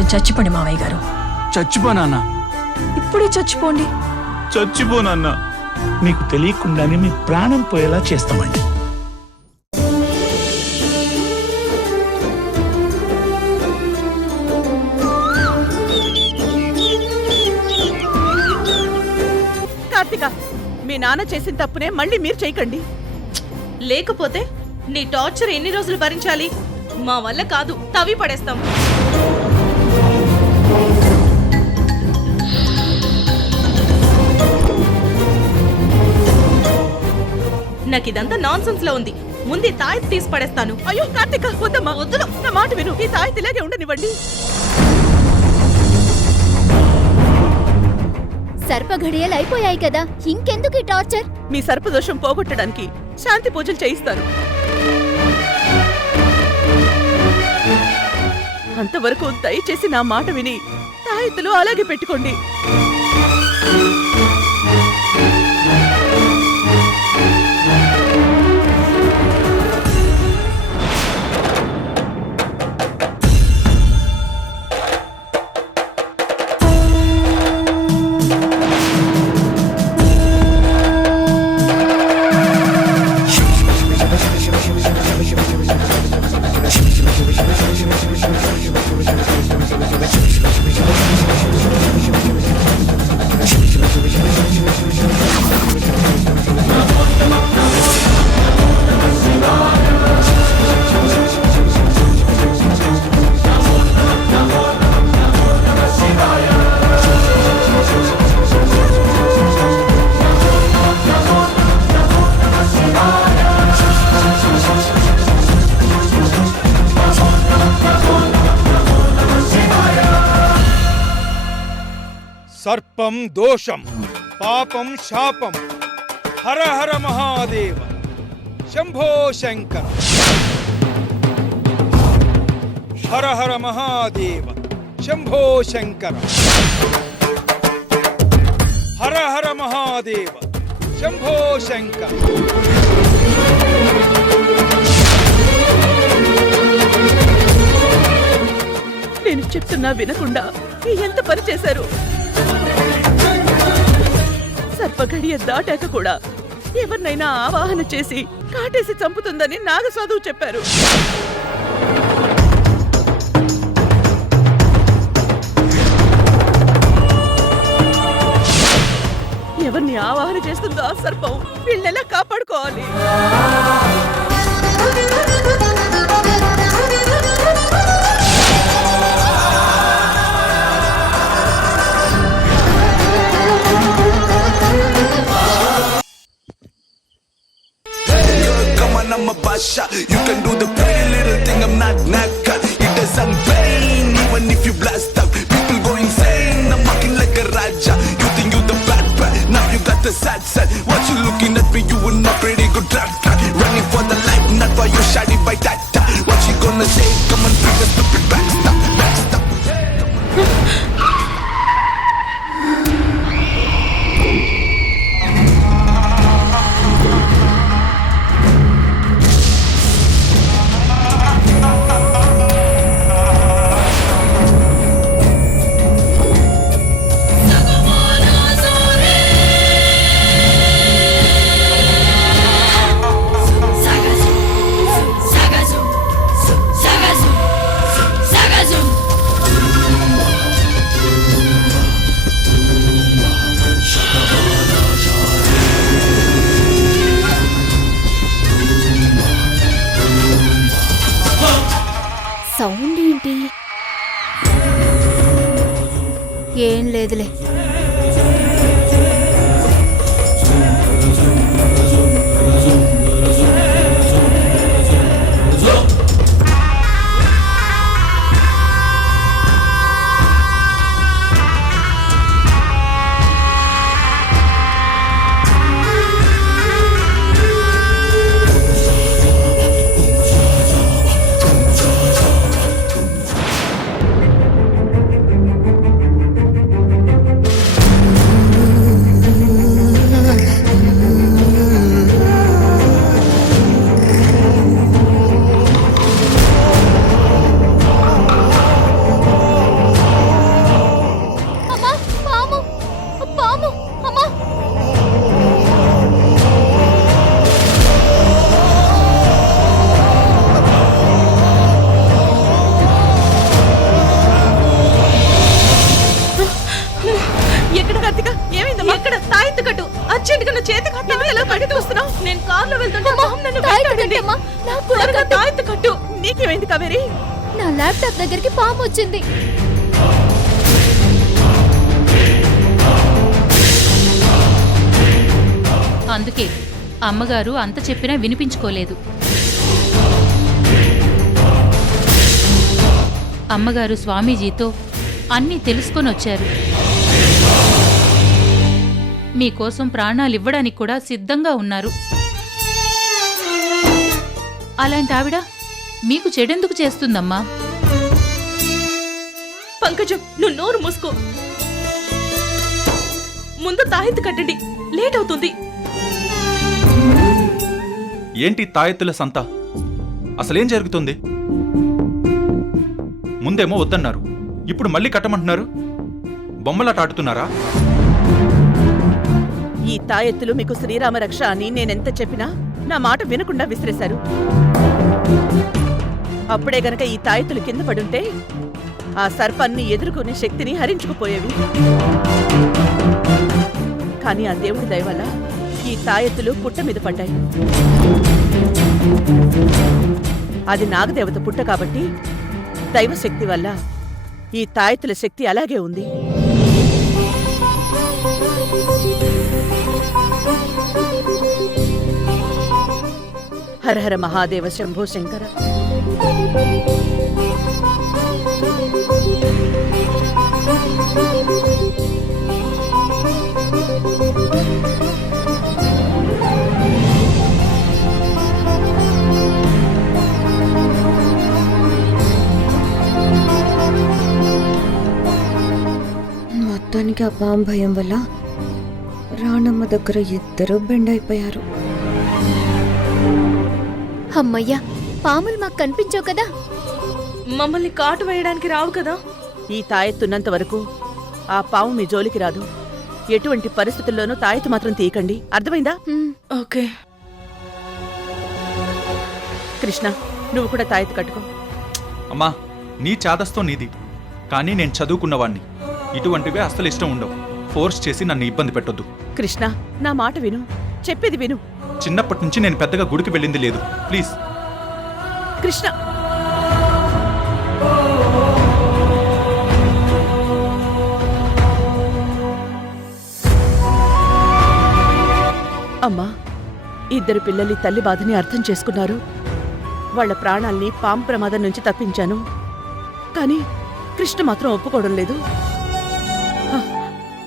కొంచెం చచ్చిపోండి మావయ్య గారు. చచ్చిపోనా? ఇప్పుడే చచ్చిపోండి. చచ్చిపోనన్నా మీకు తెలియకుండానే మీ ప్రాణం పోయేలా చేస్తామండి. కార్తిక, మీ నాన్న చేసిన తప్పునే మళ్ళీ మీరు చేయకండి. లేకపోతే నీ టార్చర్ ఎన్ని రోజులు భరించాలి? మా వల్ల కాదు, తవి పడేస్తాం. నాకిదంతా నాన్ సెన్స్ లో ఉంది. ముందు తాయి తీసి పడేస్తాను. అయ్యో కార్తిక, వద్దమ్మా, వద్దును. నా మాట విను. ఈ తాయి ఇలాగే ఉండనివ్వండి. సర్పఘడియలు అయిపోయాయి కదా, ఇంకెందుకు ఈ టార్చర్? మీ సర్పదోషం పోగొట్టడానికి శాంతి పూజలు చేయిస్తాను. అంతవరకు దయచేసి నా మాట విని తాయెత్తులు అలాగే పెట్టుకోండి. సర్పం దోషం, పాపం శాపం. హర హర మహాదేవ, శంభో శంకర. హర హర మహాదేవ, శంభో శంకర. హర హర మహాదేవ, శంభో శంకర. నేను చెప్తున్నా వినకుండా ఎంత పని చేశారు. సర్పఘడియ దాటాక కూడా ఎవరినైనా ఆవాహన చేసి కాటేసి చంపుతుందని నాగసాధువు చెప్పారు. ఎవరిని ఆవాహన చేస్తుందో ఆ సర్పం వీళ్ళెలా కాపాడుకోవాలి? I'm a basha. You can do the pretty little thing. I'm not Naka. It doesn't pain even if you blast out. People go insane. I'm walking like a raja. You think you the bad bad. Now you got the sad sad. What you looking at me? You in a pretty good track. Running for the life, not for your shoddy by that. What you gonna say? Come on, bring the stupid backstop. Backstop. Sound ఏంటి? ఏం లేదులే. కావేరి నా laptop దగ్గరికి పాము వచ్చింది. అందుకే అమ్మగారు అంత చెప్పినా వినిపించుకోలేదు. అమ్మగారు స్వామీజీతో అన్నీ తెలుసుకొని వచ్చారు. మీకోసం ప్రాణాలివ్వడానికి కూడా సిద్ధంగా ఉన్నారు. అలాంటి ఆవిడ మీకు చెడెందుకు చేస్తుందమ్మా? పంకజం, నువ్వు నోరు మూసుకో. ముందు తాయెత్తు కట్టండి, లేట్ అవుతుంది. ఏంటి తాయెత్తుల సంత? అసలేం జరుగుతుంది? ముందేమో వద్దన్నారు, ఇప్పుడు మళ్ళీ కట్టమంటున్నారు. బొమ్మలాట ఆడుతున్నారా? ఈ తాయెత్తులు మీకు శ్రీరామ రక్ష అని నేనెంత చెప్పినా నా మాట వినకుండా విసిరేశారు. అప్పుడే గనక ఈ తాయెత్తులు కింద పడుంటే ఆ సర్పాన్ని ఎదుర్కొనే శక్తిని హరించుకుపోయేవి. కానీ ఆ దేవుడి దయ వల్ల ఈ తాయెత్తులు పుట్ట మీద పడ్డాయి. అది నాగదేవత పుట్ట కాబట్టి దైవశక్తి వల్ల ఈ తాయెత్తుల శక్తి అలాగే ఉంది. హర హర మహాదేవ శంభో శంకర. మొత్తానికి ఆ పాము భయం వల్ల రాణమ్మ దగ్గర ఇద్దరు బెండ్ అయిపోయారు. అమ్మయ్యా, పాములు మాకు కనిపించవు కదా. మమ్మల్ని కాటు వేయడానికి రావు కదా. ఈ తాయెత్తున్నంత వరకు ఆ పాము మీ జోలికి రాదు. ఎటువంటి పరిస్థితుల్లోనూ తాయెత్తు మాత్రం తీయకండి, అర్థమైందా? ఓకే. కృష్ణ, నువ్వు కూడా తాయెత్తు కట్టుకో. అమ్మా, నీ చాదస్తో నీది, కానీ నేను చదువుకున్నవాణ్ణి. ఇటువంటివే అస్సలు ఇష్టం ఉండవు. ఫోర్స్ చేసి నన్ను ఇబ్బంది పెట్టొద్దు. కృష్ణ, నా మాట విను, చెప్పేది విను. చిన్నప్పటి నుంచి నేను పెద్దగా గుడికి వెళ్ళింది లేదు. ప్లీజ్. కృష్ణ, అమ్మా, ఇద్దరు పిల్లల్ని తల్లి బాధని అర్థం చేసుకున్నారు. వాళ్ళ ప్రాణాల్ని పాము ప్రమాదం నుంచి తప్పించాను. కానీ కృష్ణ మాత్రం ఒప్పుకోవడం లేదు.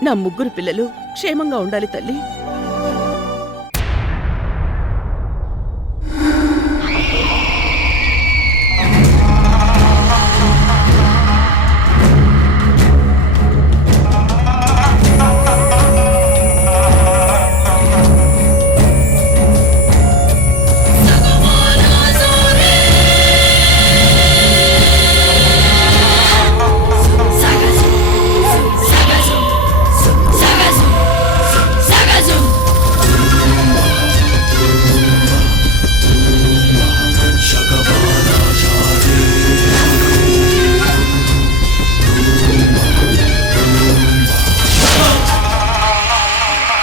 నా ముగ్గురు పిల్లలు క్షేమంగా ఉండాలి తల్లి.